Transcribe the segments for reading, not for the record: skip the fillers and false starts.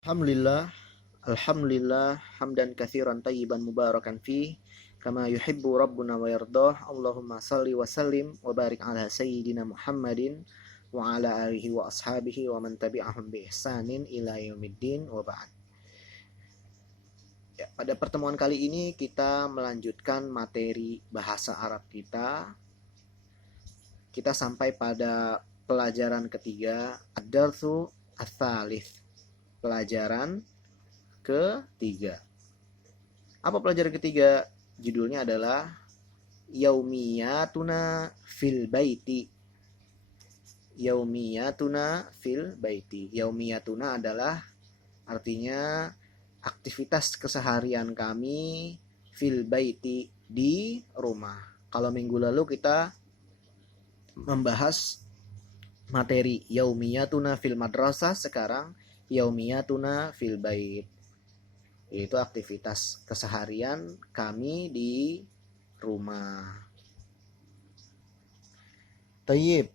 Alhamdulillah, alhamdulillah, hamdan katsiran tayyiban mubarakan fi, kama yuhibbu rabbuna wa yardah. Allahumma salli wa sallim wa barik ala sayyidina Muhammadin wa ala alihi wa ashabihi wa man tabi'ahum bi ihsanin ila yaumiddin wa ba'd. Ya, pada pertemuan kali ini kita melanjutkan materi bahasa Arab kita. Kita sampai pada pelajaran ketiga, ad-darsu ats-tsalits. Pelajaran ketiga. Apa pelajaran ketiga? Judulnya adalah Yaumiyatuna fil Baiti. Yaumiyatuna fil Baiti. Yaumiyatuna adalah artinya aktivitas keseharian kami fil Baiti, di rumah. Kalau minggu lalu kita membahas materi Yaumiyatuna fil Madrasah, sekarang Yaumiyatuna fil Bait, yaitu aktivitas keseharian kami di rumah. Tayyib,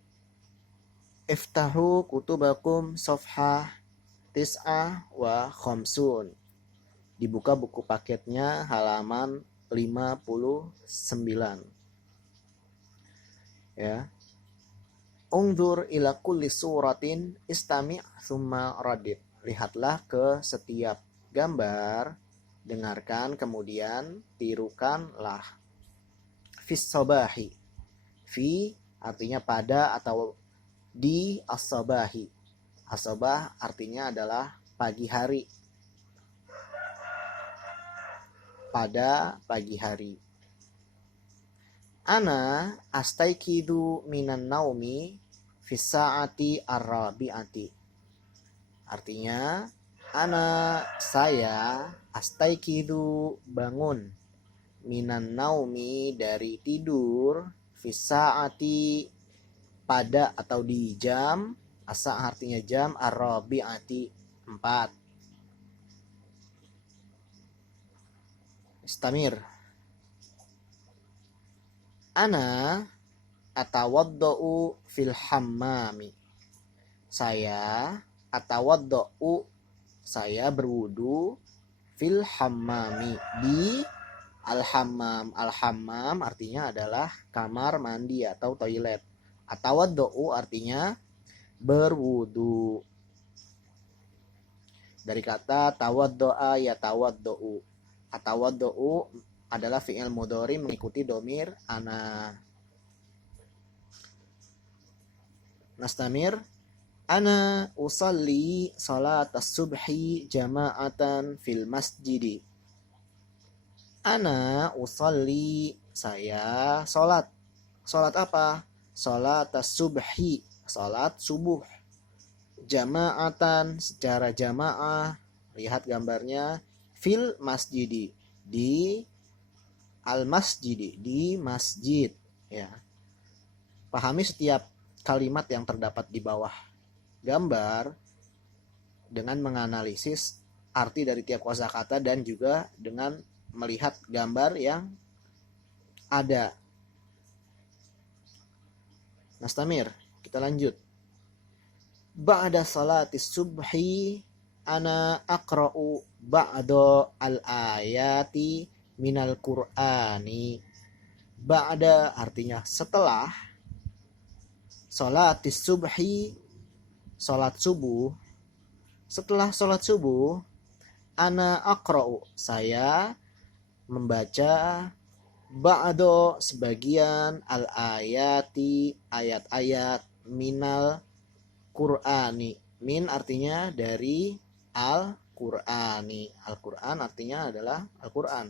iftahu kutubakum safhah tis'ah wa khamsun. Dibuka buku paketnya halaman 59. Ya. Ungzur ila kulli suratin istami' thumma radid. Lihatlah ke setiap gambar, dengarkan, kemudian tirukanlah. Fis sabahi. Fi artinya pada atau di as-sabahi. As-sabah artinya adalah pagi hari. Pada pagi hari. Ana astaikidu minan naumi fis sa'ati ar-rabi'ati. Artinya, saya astaikidu bangun minan naumi dari tidur fis sa'ati pada atau di jam, asa artinya jam, ar-rabi'ati 4. Istamir. Ana atawaddau fil hammami. Saya atawaddau, saya berwudu, fil hammami, di al-hammam. Al-hammam artinya adalah kamar mandi atau toilet. Atawaddau artinya berwudu. Dari kata tawaddoa ya tawaddau. Atawaddau adalah fi'il mudhari mengikuti domir ana. Nastamir. Ana usalli salat as-subhi jama'atan fil masjidi. Ana usalli, saya salat. Salat apa? Salat as-subhi, salat subuh. Jama'atan, secara jamaah. Lihat gambarnya. Fil masjidi, di al-masjidi, di masjid. Ya. Pahami setiap kalimat yang terdapat di bawah gambar dengan menganalisis arti dari tiap kosakata dan juga dengan melihat gambar yang ada. Nastamir, kita lanjut. Ba'da salatis subhi ana aqra'u ba'da al-ayati minal Qur'ani. Ba'da artinya setelah salatis subhi, salat subuh. Setelah salat subuh, ana aqra'u, saya membaca ba'do, sebagian, al-ayati, ayat-ayat, minal Qur'ani. Min artinya dari al-Qur'ani. Al-Qur'an artinya adalah Al-Qur'an.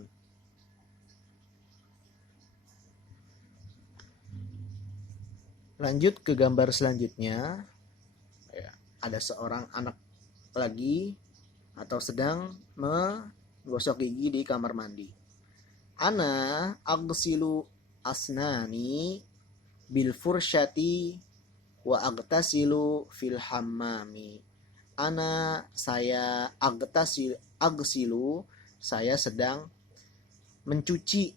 Lanjut ke gambar selanjutnya. Ya, ada seorang anak lagi atau sedang menggosok gigi di kamar mandi. Ana aghsilu asnani bil fursyati wa agtasilu fil hammami. Ana, saya, aghsilu, saya sedang mencuci.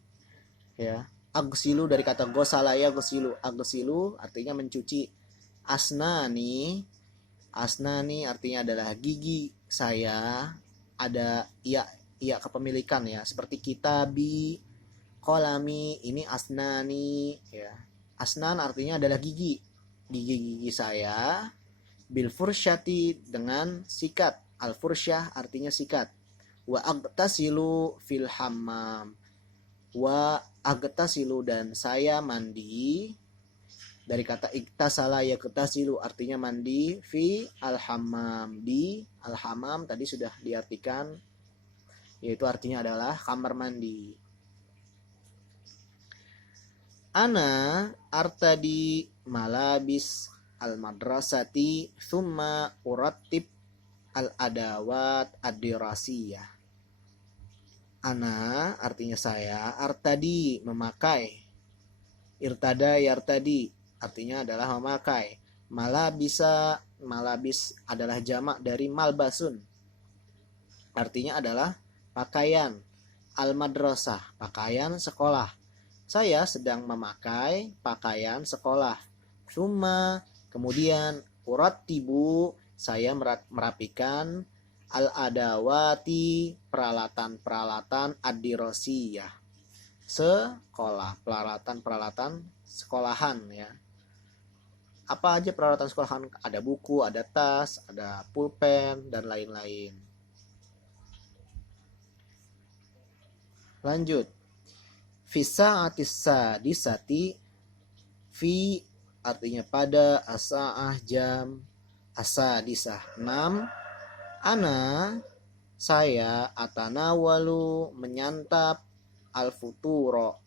Ya, aghsilu dari kata gosala ya ghsilu. Aghsilu artinya mencuci. Asnani artinya adalah gigi saya ada iya kepemilikan ya, seperti kitabi, kolami, ini asnani ya. Asnan artinya adalah gigi saya, bil fursyati dengan sikat, al fursyah artinya sikat, wa agtasilu fil hammam, wa agtasilu dan saya mandi, dari kata iktasala yaktasilu artinya mandi, fi al hammam di al hammam tadi sudah diartikan, yaitu artinya adalah kamar mandi. Ana artadi malabis al madrasati thumma urattib al adawat ad-dirasiyah. Ana artinya saya, artadi memakai, irtada yartadi artinya adalah memakai, malabis adalah jamak dari malbasun, artinya adalah pakaian, al madrasah pakaian sekolah. Saya sedang memakai pakaian sekolah. Summa kemudian urattibu saya merapikan al adawati peralatan ad-dirasiyah sekolah, peralatan sekolahan ya. Apa aja peralatan sekolahan? Ada buku, ada tas, ada pulpen dan lain-lain. Lanjut. Fi sa'atis sadisati, fi artinya pada, as-sa'ah jam, as-sadisah 6, ana saya, atanawalu menyantap, al-futuro.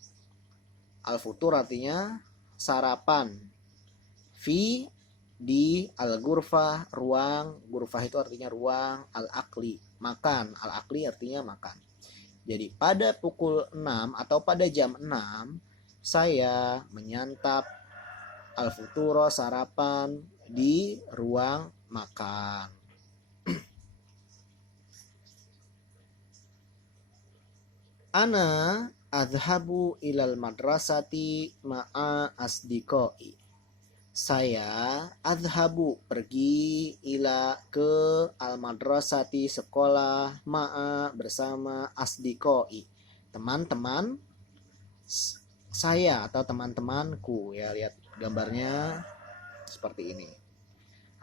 Al-futur artinya sarapan. Fi di al-ghurfah ruang, ghurfah itu artinya ruang, al-akli makan, al-akli artinya makan. Jadi pada pukul 6 atau pada jam 6 saya menyantap al-futuro sarapan di ruang makan. Ana adhabu ilal madrasati ma'a asdiqai. Saya adhabu pergi ila ke al madrasati sekolah, ma'a bersama, asdiqai teman-teman saya atau teman-temanku ya. Lihat gambarnya seperti ini.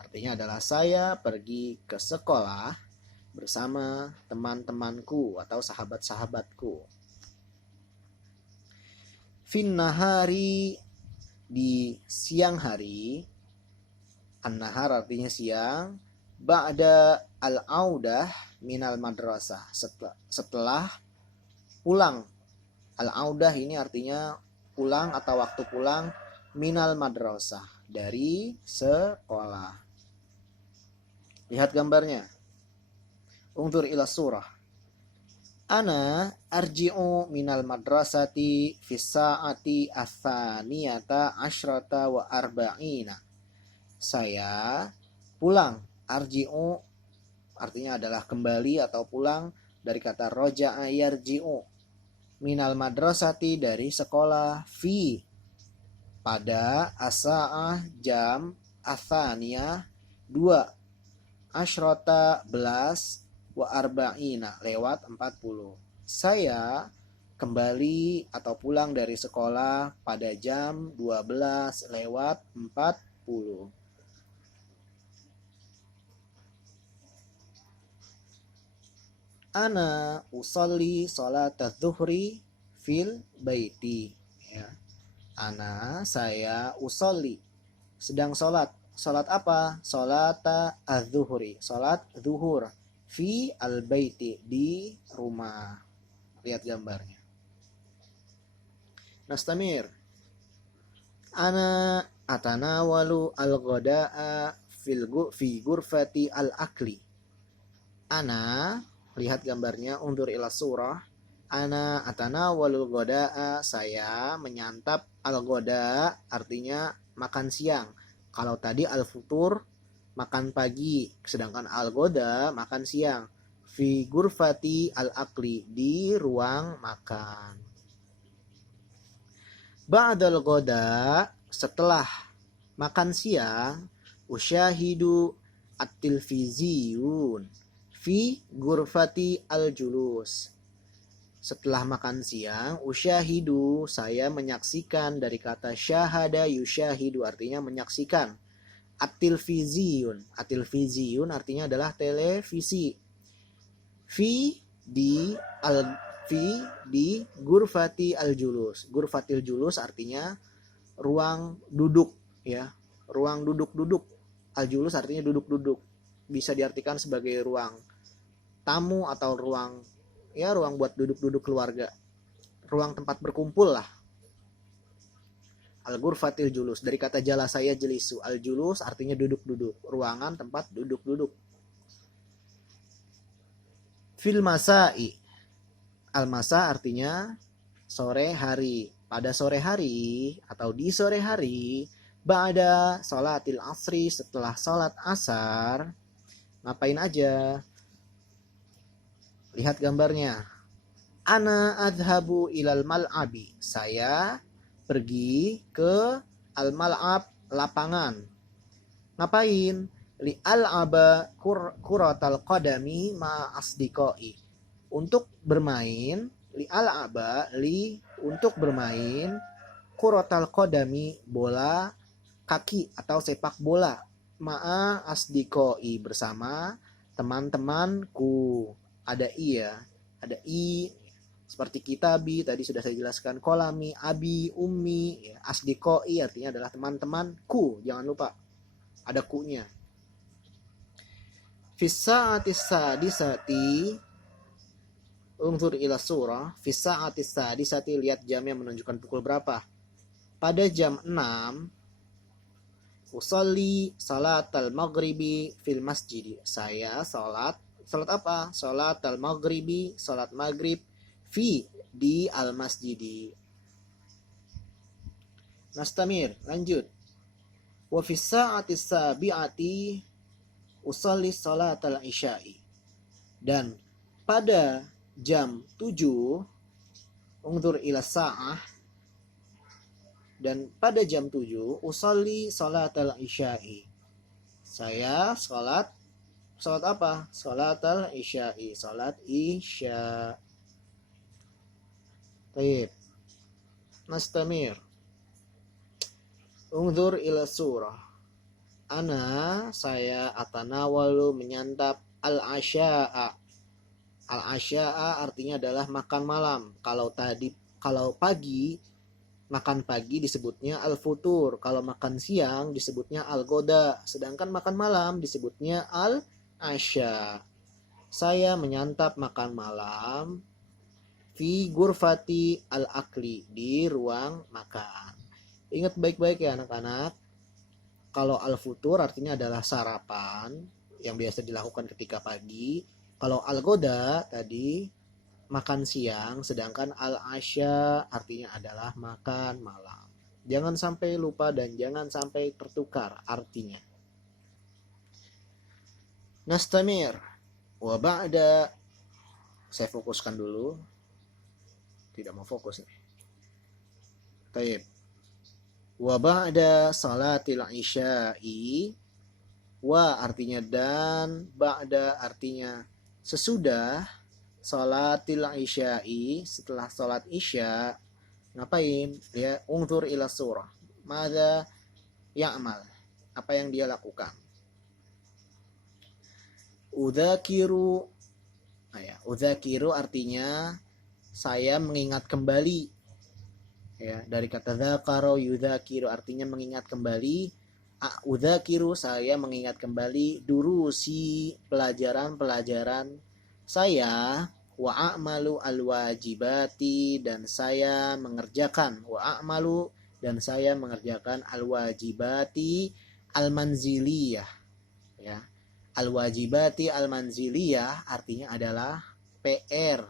Artinya adalah saya pergi ke sekolah bersama teman-temanku atau sahabat-sahabatku. Fin nahari di siang hari, an-nahar artinya siang, ba'da al-audah minal madrasah setelah pulang. Al-audah ini artinya pulang atau waktu pulang, minal madrasah dari sekolah. Lihat gambarnya. Ungtur ila surah. Ana arji'u minal madrasati fis sa'ati ats-tsaniyata asyrata wa arba'ina. Saya pulang, arji'u artinya adalah kembali atau pulang, dari kata roja'a yarji'u, minal madrasati dari sekolah, fi pada, as-sa'ah jam, ats-tsaniyah 2, asyrata belas, wa arba'ina lewat 40. Saya kembali atau pulang dari sekolah pada jam 12 lewat 40. Ana usolli salat adz-dzuhri fil baiti ya. Ana saya usolli sedang salat. Salat apa? Salat adz-dzuhri, salat zuhur, fi al-baiti di rumah. Lihat gambarnya. Nastamir. Ana atanawalu al-ghada'a fi ghurfati al-akli. Ana, lihat gambarnya, undur ila surah. Ana atanawalu ghada'a, saya menyantap al-ghada artinya makan siang. Kalau tadi al-futur makan pagi, sedangkan al-ghoda makan siang. Fi ghurfati al-akli di ruang makan. Ba'dal ghoda setelah makan siang, usyahidu at-tilviziyun fi ghurfati al-julus. Setelah makan siang, usyahidu, saya menyaksikan, dari kata syahada yusyahidu artinya menyaksikan. At-tilfiziyun, at-tilfiziyun artinya adalah televisi. Fi di al fi di ghurfati al-julus. Ghurfatil julus artinya ruang duduk, ya. Ruang duduk-duduk. Al-julus artinya duduk-duduk. Bisa diartikan sebagai ruang tamu atau ruang buat duduk-duduk keluarga. Ruang tempat berkumpul lah. Al-ghurfatil julus dari kata jalasa yajlisu. Al-julus artinya duduk-duduk, ruangan tempat duduk-duduk. Fil masai. Al-masa artinya sore hari. Pada sore hari atau di sore hari, ba'da sholatil asri, setelah sholat asar, ngapain aja? Lihat gambarnya. Ana adhabu ilal mal'abi. Saya pergi ke al-mal'ab, lapangan. Ngapain? Li al-aba kuratal qadami ma asdiqai. Untuk bermain, untuk bermain kuratal qadami, bola kaki atau sepak bola, ma'a asdiqai, bersama teman-temanku. Ada i ya, ada i seperti kitabi tadi sudah saya jelaskan, kolami, abi, ummi, ya. Asdiqai artinya adalah teman-temanku, jangan lupa ada ku-nya. Fissa'atis sadisati, unzur ila surah. Fissa'atis sadisati, lihat jamnya menunjukkan pukul berapa. Pada jam 6, usolli salatal maghribi fil masjid. Saya salat apa? Salat al maghribi, salat maghrib, fi, di al masjidi. Nastamir, lanjut. Wa fis sa'atis sabi'ati usolli salatal isya'i. Dan pada jam 7, unzur ila sa'ah, dan pada jam 7 usolli salatal isya'i. Saya salat apa? Salatal isya'i, salat isya. Baik. Nastamir. Unzur ila surah. Ana, saya, atanawalu, menyantap al-asya'a. Al-asya'a artinya adalah makan malam. Kalau pagi, makan pagi disebutnya al-futur. Kalau makan siang disebutnya al-goda. Sedangkan makan malam disebutnya al-asya. Saya menyantap makan malam fi ghurfati al-akli, di ruang makan. Ingat baik-baik ya anak-anak. Kalau al-futur artinya adalah sarapan yang biasa dilakukan ketika pagi. Kalau al-goda tadi makan siang, sedangkan al-asya artinya adalah makan malam. Jangan sampai lupa dan jangan sampai tertukar artinya. Nastamir. Wa ba'da, saya fokuskan dulu. Tidak mau fokus nih. Taib. Wa ba'da salatil isya'i. Wa artinya dan, ba'da artinya sesudah salatil isya'i, setelah salat isya, ngapain? Ya, unzur ila surah. Madza ya'mal? Apa yang dia lakukan? Udzakiru. Udzakiru artinya saya mengingat kembali. Ya, dari kata dzakara yudzakiru artinya mengingat kembali. Udzakiru, saya mengingat kembali, durusi, pelajaran-pelajaran saya, wa a'malu al-wajibati, dan saya mengerjakan, al-wajibati al-manziliyah, ya. Al-wajibati al-manziliyah artinya adalah PR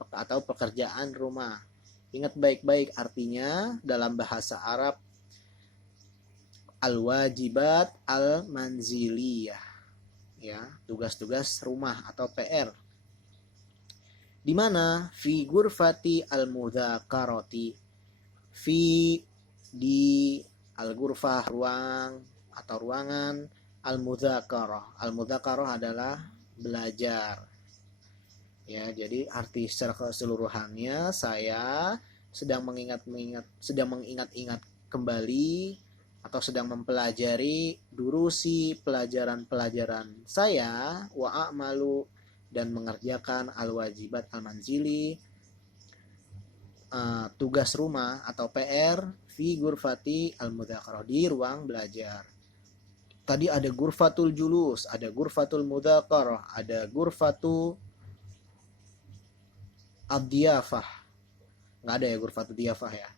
atau pekerjaan rumah. Ingat baik-baik artinya dalam bahasa Arab, al-wajibat al-manziliyah, ya, tugas-tugas rumah atau PR. Di mana? Fi ghurfati al-mudzakarati. Fi, di, al-ghurfah, ruang atau ruangan, al-mudzakarah. Al-mudzakarah adalah belajar. Ya, jadi arti secara keseluruhannya saya sedang mengingat-ingat kembali atau sedang mempelajari durusi pelajaran-pelajaran saya wa a'malu dan mengerjakan al-wajibat al-manzili, tugas rumah atau PR fi gurfati al-mudzakarah, di ruang belajar. Tadi ada gurfatul julus, ada gurfatul mudzakarah, ada gurfatul ad-diyafah. Nggak ada ya gurfatul diyafah ya.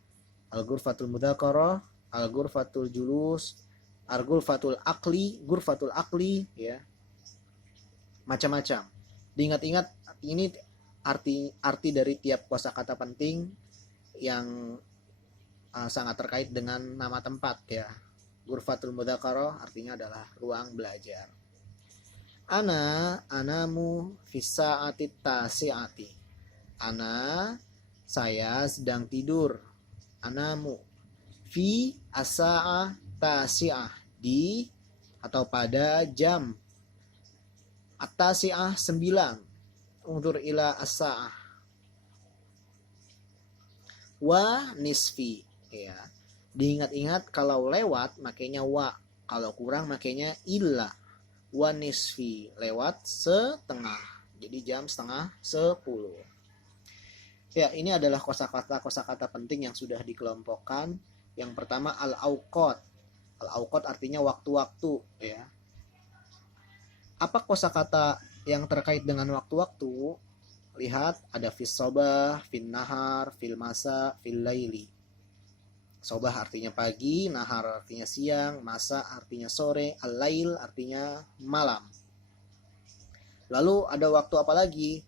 Al-gurfatul mudzakarah, al-gurfatul julus, al-gurfatul akli ya. Macam-macam. Diingat-ingat, ini arti dari tiap kosakata penting yang sangat terkait dengan nama tempat ya. Gurfatul mudzakarah artinya adalah ruang belajar. Anamu fisa'ati tasi'ati. Saya sedang tidur. Anamu fi as-sa'ah tasi'ah, di atau pada jam at-tasi'ah 9. Undur ila as-sa'ah. Wa nisfi ya. Diingat-ingat kalau lewat makanya wa, kalau kurang makanya illa. Wa nisfi, lewat setengah. Jadi jam setengah 10. Ya, ini adalah kosakata penting yang sudah dikelompokkan. Yang pertama al-auqat. Al-auqat artinya waktu-waktu ya. Apa kosakata yang terkait dengan waktu-waktu? Lihat, ada fis sobah, fin nahar, fil masa, fil laili. Sobah artinya pagi, nahar artinya siang, masa artinya sore, al-lail artinya malam. Lalu ada waktu apa lagi?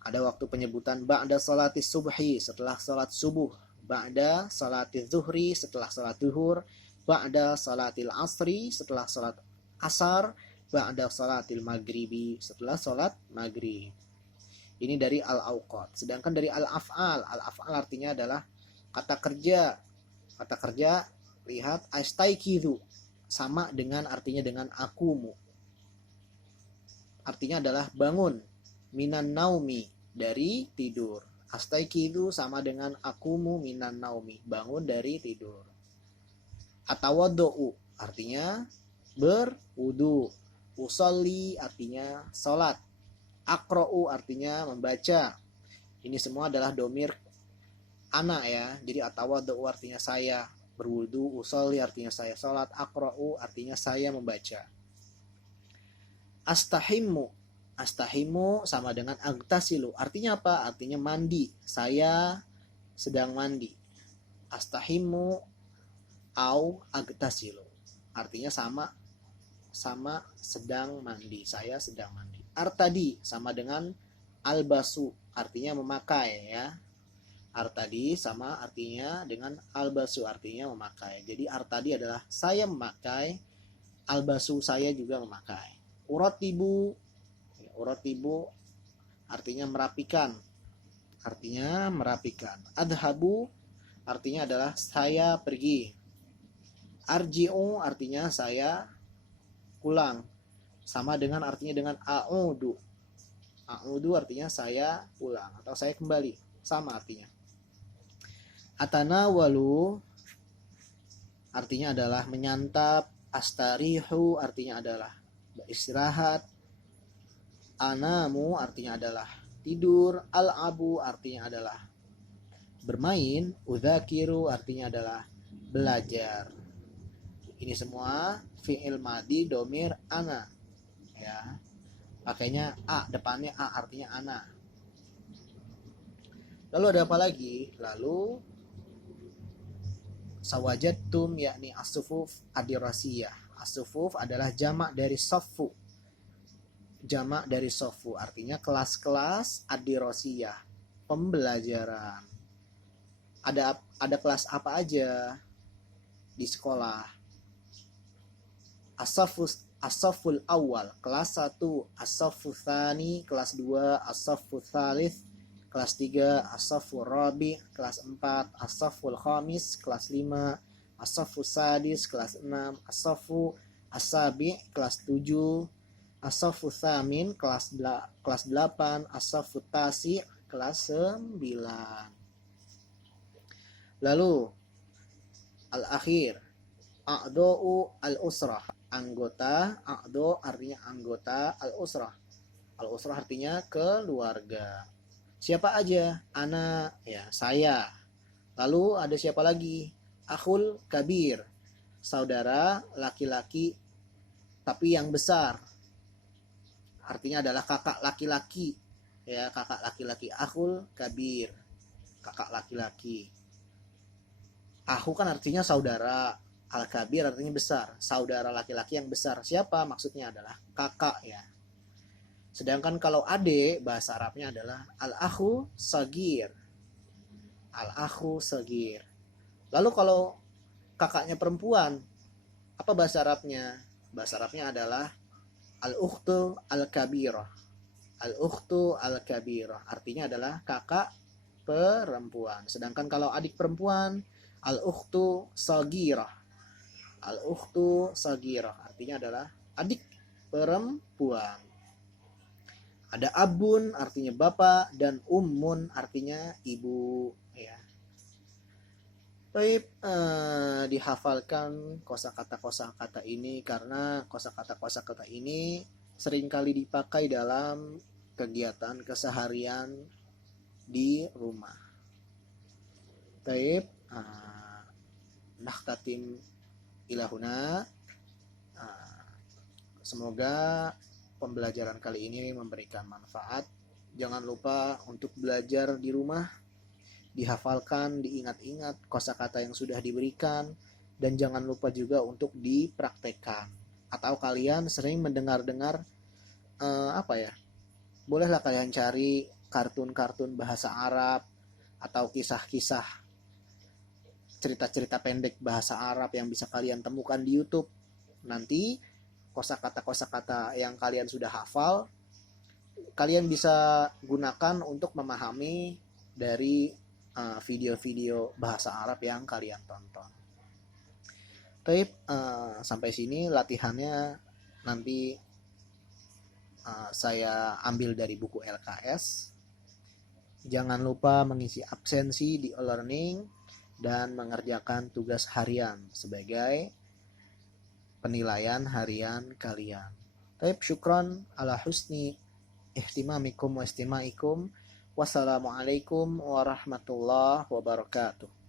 Ada waktu penyebutan ba'da salatis subhi, setelah salat subuh, ba'da salatis zuhri, setelah salat zuhur, ba'da salatil asri, setelah salat asar, ba'da salatil maghribi, setelah salat maghrib. Ini dari al-auqat. Sedangkan dari al-af'al, al-af'al artinya adalah kata kerja. Kata kerja, lihat, astaikidu, sama dengan artinya dengan akumu. Artinya adalah bangun. Minan naumi, dari tidur. Astaikidu sama dengan akumu minan naumi, bangun dari tidur. Atawaddu'u, artinya berwudu. Usolli artinya salat. Aqra'u artinya membaca. Ini semua adalah domir ana ya. Jadi atawaddu'u artinya saya berwudu, usolli artinya saya salat, aqra'u artinya saya membaca. Astahimu sama dengan agtasilu. Artinya apa? Artinya mandi. Saya sedang mandi. Astahimu au agtasilu. Artinya sama sedang mandi. Saya sedang mandi. Artadi sama dengan albasu, artinya memakai ya. Artadi sama artinya dengan albasu, artinya memakai. Jadi artadi adalah saya memakai, albasu saya juga memakai. Uratibu artinya merapikan. Adhabu artinya adalah saya pergi. Arji'u artinya saya pulang. Sama dengan artinya dengan a'udu. A'udu artinya saya pulang atau saya kembali. Sama artinya. Atanawalu artinya adalah menyantap. Astarihu artinya adalah beristirahat. Anamu artinya adalah tidur. Al-abu artinya adalah bermain. Udzakiru artinya adalah belajar. Ini semua fi'il madi domir ana ya. Pakainya a, depannya a artinya ana. Lalu ada apa lagi? Lalu sawajattum yakni as-sufuf ad-dirasiyah. As-sufuf adalah jamak dari saffu. Jamak dari saffu artinya kelas-kelas ad-dirasiyah, pembelajaran. Ada kelas apa aja di sekolah? As-safful awal, kelas 1, as-safful tsani, kelas 2, as-safful tsalits, kelas 3, as-safful rabi, kelas 4, as-safful khamis, kelas 5, as-safful sadis, kelas 6, as-safful as-sabi, kelas 7, As-saffu tsamin kelas 8, as-saffu tasi kelas 9. Lalu al-akhir, a'dha'u al-usrah, anggota. A'dha' artinya anggota, al-usrah. Al-usrah artinya keluarga. Siapa aja? Ana, ya, saya. Lalu ada siapa lagi? Akhul kabir, saudara laki-laki tapi yang besar. Artinya adalah kakak laki-laki. Ya, kakak laki-laki. Akhul kabir, kakak laki-laki. Aku kan artinya saudara. Al-kabir artinya besar. Saudara laki-laki yang besar. Siapa? Maksudnya adalah kakak ya. Sedangkan kalau adik, bahasa Arabnya adalah al-akhu sagir. Al-akhu sagir. Lalu kalau kakaknya perempuan, apa bahasa Arabnya? Bahasa Arabnya adalah al-ukhtu al-kabirah. Al-ukhtu al-kabirah. Artinya adalah kakak perempuan. Sedangkan kalau adik perempuan, al-ukhtu sagirah. Al-ukhtu sagirah. Artinya adalah adik perempuan. Ada abun artinya bapak dan ummun artinya ibu ya. Baik, dihafalkan kosakata ini karena kosakata ini seringkali dipakai dalam kegiatan keseharian di rumah. Baik, nakhtatim ilahuna. Semoga pembelajaran kali ini memberikan manfaat. Jangan lupa untuk belajar di rumah, dihafalkan, diingat-ingat kosakata yang sudah diberikan, dan jangan lupa juga untuk dipraktekkan. Atau kalian sering mendengar-dengar bolehlah kalian cari kartun-kartun bahasa Arab atau kisah-kisah cerita-cerita pendek bahasa Arab yang bisa kalian temukan di YouTube. Nanti kosakata yang kalian sudah hafal, kalian bisa gunakan untuk memahami dari video-video bahasa Arab yang kalian tonton. Sampai sini latihannya nanti saya ambil dari buku LKS. Jangan lupa mengisi absensi di e-learning dan mengerjakan tugas harian sebagai penilaian harian kalian. Syukran ala husni ihtimamikum wa istimaikum. Wassalamualaikum warahmatullahi wabarakatuh.